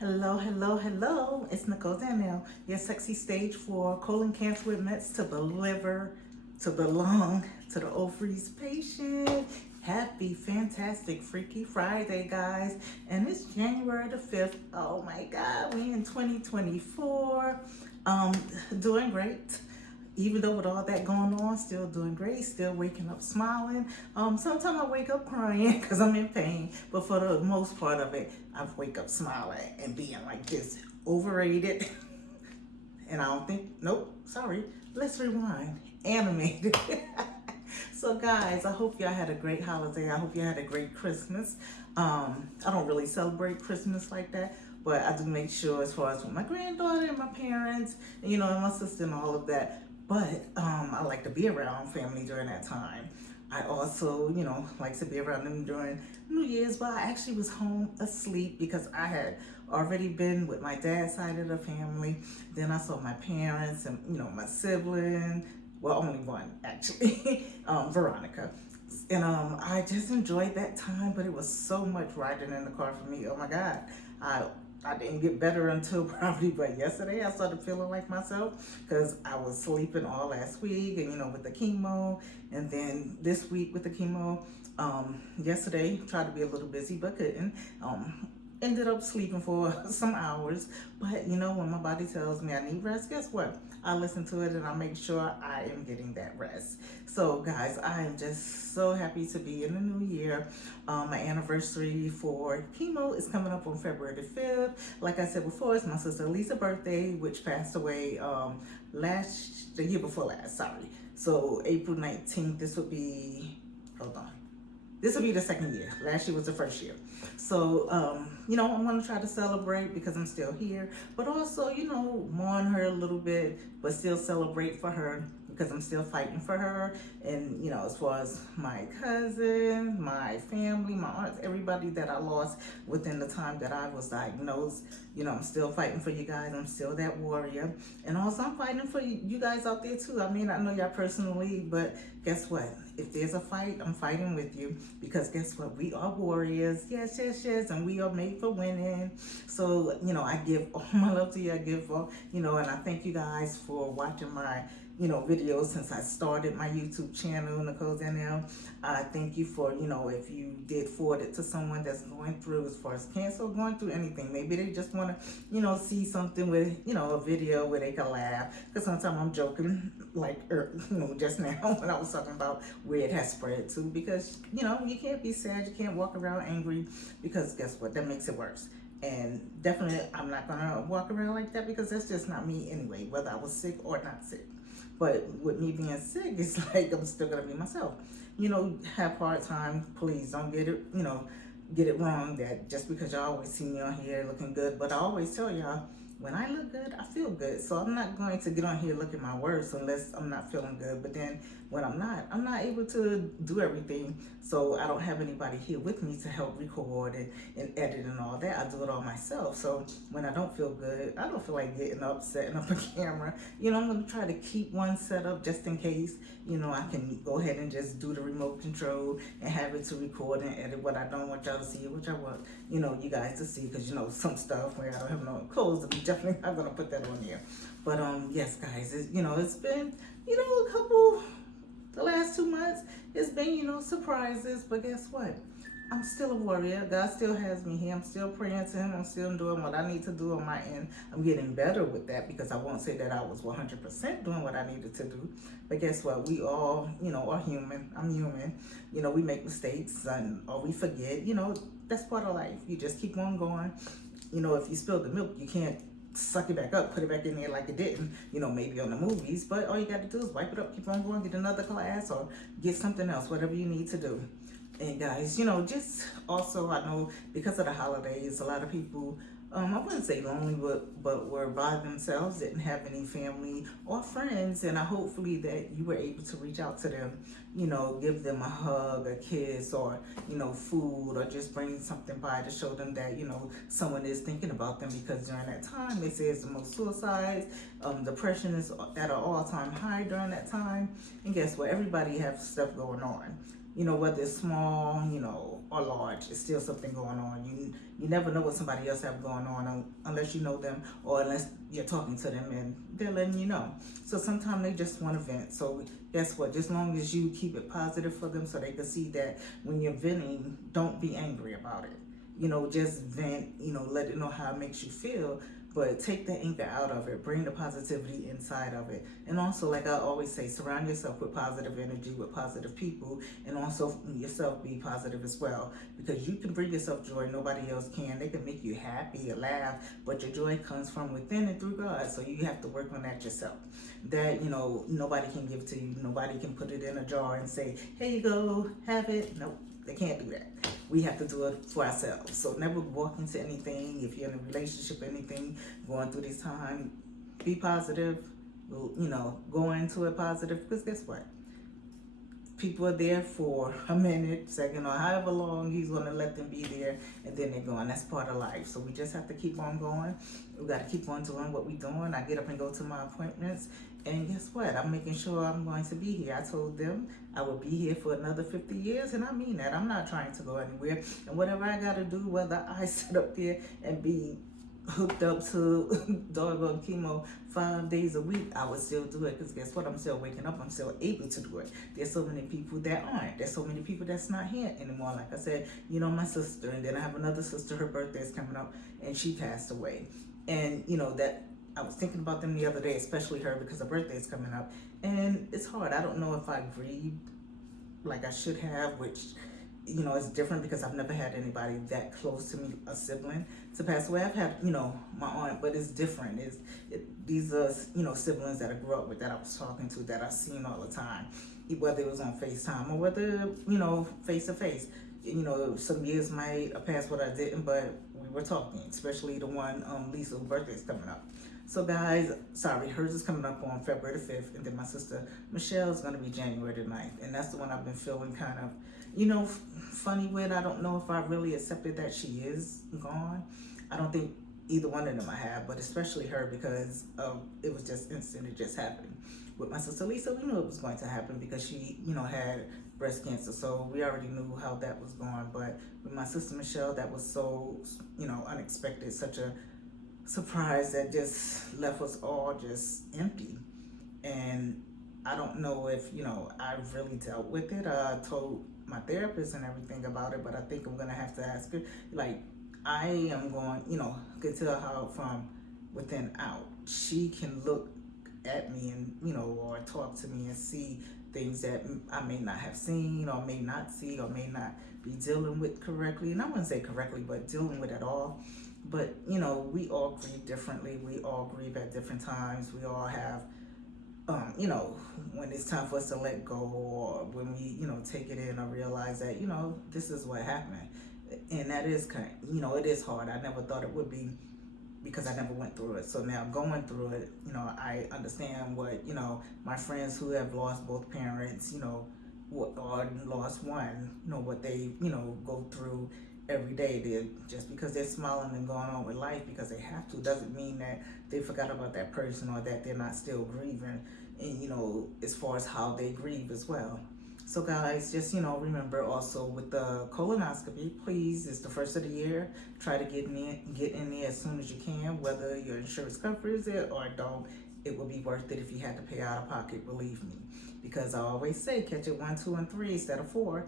Hello, hello, hello. It's Nicole Danielle, your sexy stage for colon cancer with meds to deliver, to belong to the ovaries patient. Happy, fantastic, freaky Friday, guys. And it's January the 5th. Oh my God, we in 2024. Um, Doing great. Even though with all that going on, still doing great, still waking up smiling. Sometimes I wake up crying because I'm in pain, but for the most part of it, I wake up smiling and being like this, overrated. And I don't think, nope, sorry, let's rewind, animated. So guys, I hope y'all had a great holiday. I hope you had a great Christmas. I don't really celebrate Christmas like that, but I do make sure as far as with my granddaughter and my parents, and my sister and all of that. But I like to be around family during that time. I also, like to be around them during New Year's, but I actually was home asleep because I had already been with my dad's side of the family. Then I saw my parents and, my sibling. Well, only one actually, Veronica. And I just enjoyed that time, but it was so much riding in the car for me. Oh my God. I I didn't get better until probably but yesterday I started feeling like myself because I was sleeping all last week and with the chemo, and then this week with the chemo. Yesterday tried to be a little busy but couldn't. Ended up sleeping for some hours, but when my body tells me I need rest, guess what? I listen to it and I make sure I am getting that rest. So guys, I am just so happy to be in the new year. My anniversary for chemo is coming up on February the 5th. Like I said before, it's my sister Lisa's birthday, which passed away the year before last, sorry. So April 19th, hold on. This will be the second year. Last year was the first year. So, I'm going to try to celebrate because I'm still here, but also, mourn her a little bit, but still celebrate for her because I'm still fighting for her. And, as far as my cousins, my family, my aunts, everybody that I lost within the time that I was diagnosed, I'm still fighting for you guys. I'm still that warrior. And also, I'm fighting for you guys out there too. I mean, I know y'all personally, but guess what? If there's a fight, I'm fighting with you because guess what? We are warriors. Yes, yes, yes. And we are made for winning. So, I give all my love to you. I give all, and I thank you guys for watching my videos since I started my YouTube channel, Nicole Danielle. I thank you for, if you did forward it to someone that's going through as far as cancer or going through anything. Maybe they just want to, see something with, a video where they can laugh. Because sometimes I'm joking, like, just now when I was talking about where it has spread to. Because, you can't be sad. You can't walk around angry because guess what? That makes it worse. And definitely, I'm not going to walk around like that because that's just not me anyway, whether I was sick or not sick. But with me being sick, it's like I'm still gonna be myself. Have hard time. Please don't get it wrong that just because y'all always see me on here looking good. But I always tell y'all, when I look good, I feel good. So I'm not going to get on here looking my worst unless I'm not feeling good. But then when I'm not able to do everything. So I don't have anybody here with me to help record and edit and all that. I do it all myself. So when I don't feel good, I don't feel like getting up, setting up a camera. I'm going to try to keep one set up just in case, I can go ahead and just do the remote control and have it to record and edit what I don't want y'all to see, which I want, you guys to see because, some stuff where I don't have no clothes, I'm definitely not going to put that on there. But, yes, guys, it's been, a couple, the last 2 months, it's been, surprises, but guess what? I'm still a warrior. God still has me here. I'm still praying to Him. I'm still doing what I need to do on my end. I'm getting better with that because I won't say that I was 100% doing what I needed to do. But guess what? We all, are human. I'm human. We make mistakes or we forget. That's part of life. You just keep on going. If you spill the milk, you can't suck it back up, put it back in there like it didn't, maybe on the movies. But all you got to do is wipe it up, keep on going, get another class or get something else, whatever you need to do. And guys, just also I know because of the holidays, a lot of people, I wouldn't say lonely, but were by themselves, didn't have any family or friends. And I hopefully that you were able to reach out to them, give them a hug, a kiss, or, food, or just bring something by to show them that, someone is thinking about them. Because during that time, they say it's the most suicides, depression is at an all-time high during that time. And guess what? Everybody has stuff going on. whether it's small, or large, it's still something going on. You never know what somebody else have going on unless you know them, or unless you're talking to them and they're letting you know. So sometimes they just want to vent. So guess what? Just long as you keep it positive for them, so they can see that when you're venting, don't be angry about it. Just vent. Let it know how it makes you feel, but take the anger out of it. Bring the positivity inside of it. And also, like I always say, surround yourself with positive energy, with positive people, and also yourself be positive as well. Because you can bring yourself joy, nobody else can. They can make you happy or laugh, but your joy comes from within and through God. So you have to work on that yourself. That, nobody can give to you. Nobody can put it in a jar and say, here you go, have it. Nope, they can't do that. We have to do it for ourselves. So never walk into anything. If you're in a relationship, anything, going through this time, be positive. Go into it positive, because guess what? People are there for a minute, second, or however long he's going to let them be there, and then they're gone. That's part of life. So we just have to keep on going. We got to keep on doing what we're doing. I get up and go to my appointments, and guess what? I'm making sure I'm going to be here. I told them I will be here for another 50 years, and I mean that. I'm not trying to go anywhere. And whatever I got to do, whether I sit up there and be hooked up to doggone chemo 5 days a week, I would still do it, because guess what? I'm still waking up. I'm still able to do it. There's so many people that aren't. There's so many people that's not here anymore. Like I said, my sister, and then I have another sister, her birthday is coming up, and she passed away. And that I was thinking about them the other day, especially her, because her birthday is coming up, and it's hard. I don't know if I grieved like I should have, which it's different because I've never had anybody that close to me, a sibling, to pass away. I've had, my aunt, but it's different. These are, siblings that I grew up with, that I was talking to, that I've seen all the time, whether it was on FaceTime or whether, face to face. Some years might have passed what I didn't, but we were talking, especially the one, Lisa's birthday is coming up. So guys, sorry, hers is coming up on February the 5th, and then my sister Michelle's going to be January the 9th, and that's the one I've been feeling kind of, funny with. I don't know if I really accepted that she is gone. I don't think either one of them I have, but especially her, because it was just instant. It just happened. With my sister Lisa, we knew it was going to happen because she, had breast cancer, so we already knew how that was going. But with my sister Michelle, that was so, unexpected, such a surprise that just left us all just empty. And I don't know if, I really dealt with it. I told my therapist and everything about it, but I think I'm going to have to ask her. Like, I am going, could tell how from within out. She can look at me and, or talk to me and see things that I may not have seen, or may not see, or may not be dealing with correctly. And I wouldn't say correctly, but dealing with it all. But, we all grieve differently. We all grieve at different times. We all have, when it's time for us to let go, or when we, take it in or realize that, this is what happened. And that is kind of, it is hard. I never thought it would be, because I never went through it. So now going through it, I understand what, my friends who have lost both parents, or lost one, what they, go through every day. Just because they're smiling and going on with life because they have to, doesn't mean that they forgot about that person, or that they're not still grieving, and as far as how they grieve as well. So guys, just remember also with the colonoscopy, please, it's the first of the year. Try to get in there as soon as you can, whether your insurance covers it or don't. It will be worth it if you had to pay out of pocket, believe me. Because I always say, catch it 1, 2, and 3 instead of 4.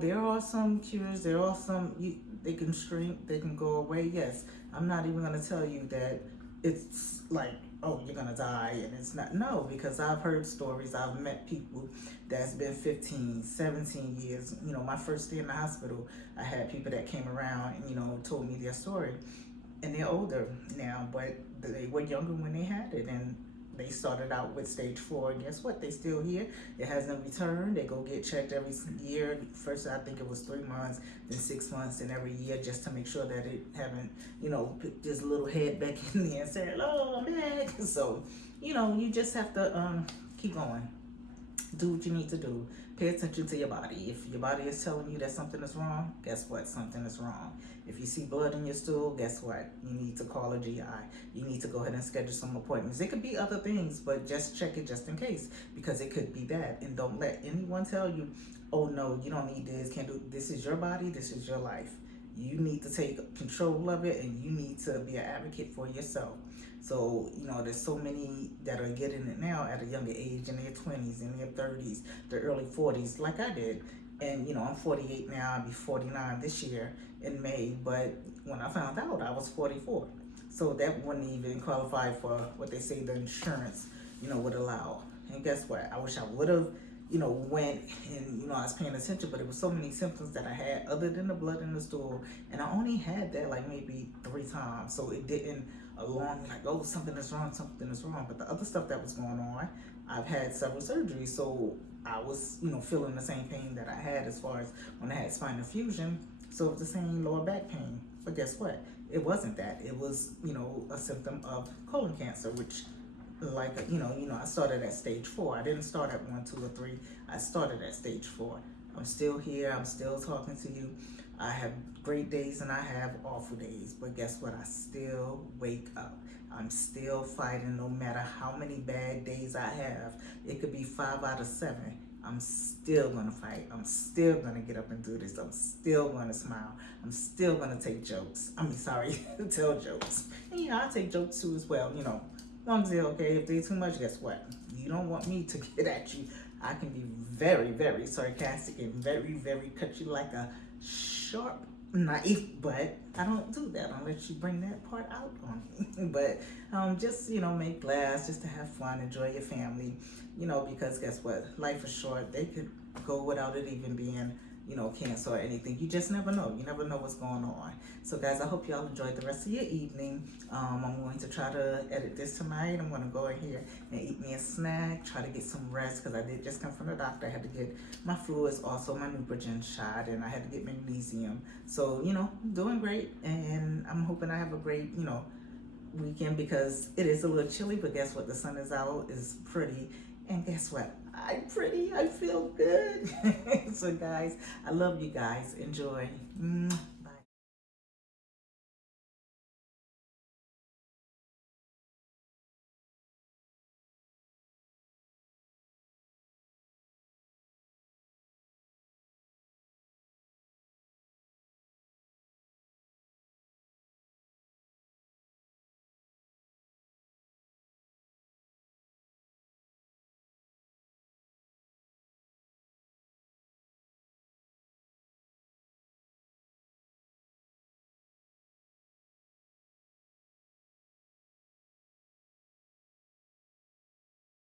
There are some cures. There are some they can shrink, they can go away. Yes, I'm not even gonna tell you that it's like, oh, you're gonna die, and it's not. No, because I've heard stories. I've met people that's been 15, 17 years. My first day in the hospital, I had people that came around and told me their story, and they're older now, but they were younger when they had it, and they started out with stage 4, and guess what? They still here. It hasn't returned. They go get checked every year. First, I think it was 3 months, then 6 months, and every year, just to make sure that it haven't, put this little head back in there and say, hello, I'm back. So, you just have to keep going. Do what you need to do. Pay attention to your body. If your body is telling you that something is wrong, guess what? Something is wrong. If you see blood in your stool, guess what? You need to call a GI. You need to go ahead and schedule some appointments. It could be other things, but just check it just in case, because it could be that. And don't let anyone tell you, oh no, you don't need this, can't do this. Is your body, this is your life. You need to take control of it, and you need to be an advocate for yourself. So, there's so many that are getting it now at a younger age, in their 20s, in their 30s, their early 40s, like I did. And, I'm 48 now, I'll be 49 this year in May. But when I found out, I was 44. So that wouldn't even qualify for what they say the insurance, would allow. And guess what? I wish I would have, went and, I was paying attention, but it was so many symptoms that I had other than the blood in the stool. And I only had that like maybe 3 times. So it didn't along like, oh, something is wrong, something is wrong. But the other stuff that was going on, I've had several surgeries. So I was, feeling the same pain that I had as far as when I had spinal fusion. So it was the same lower back pain. But guess what? It wasn't that. It was, a symptom of colon cancer, which like, I started at stage 4. I didn't start at 1, 2, or 3. I started at stage 4. I'm still here. I'm still talking to you. I have great days and I have awful days. But guess what? I still wake up. I'm still fighting no matter how many bad days I have. It could be 5 out of 7. I'm still gonna fight. I'm still gonna get up and do this. I'm still gonna smile. I'm still gonna take jokes. Tell jokes. And I take jokes too as well, as long as they're okay. If they're too much, guess what? You don't want me to get at you. I can be very, very sarcastic and very, very cut you like a sharp knife, but I don't do that unless you bring that part out on me. But just, make laughs, just to have fun, enjoy your family, because guess what? Life is short. They could go without it even being, cancer or anything. You just never know. You never know what's going on. So guys, I hope y'all enjoyed the rest of your evening. I'm going to try to edit this tonight. I'm going to go in here and eat me a snack, try to get some rest, because I did just come from the doctor. I had to get my fluids, also my Nuprogen shot, and I had to get magnesium. So, doing great, and I'm hoping I have a great, weekend, because it is a little chilly, but guess what? The sun is out, it's pretty, and guess what? I'm pretty, I feel good. So guys, I love you guys. Enjoy.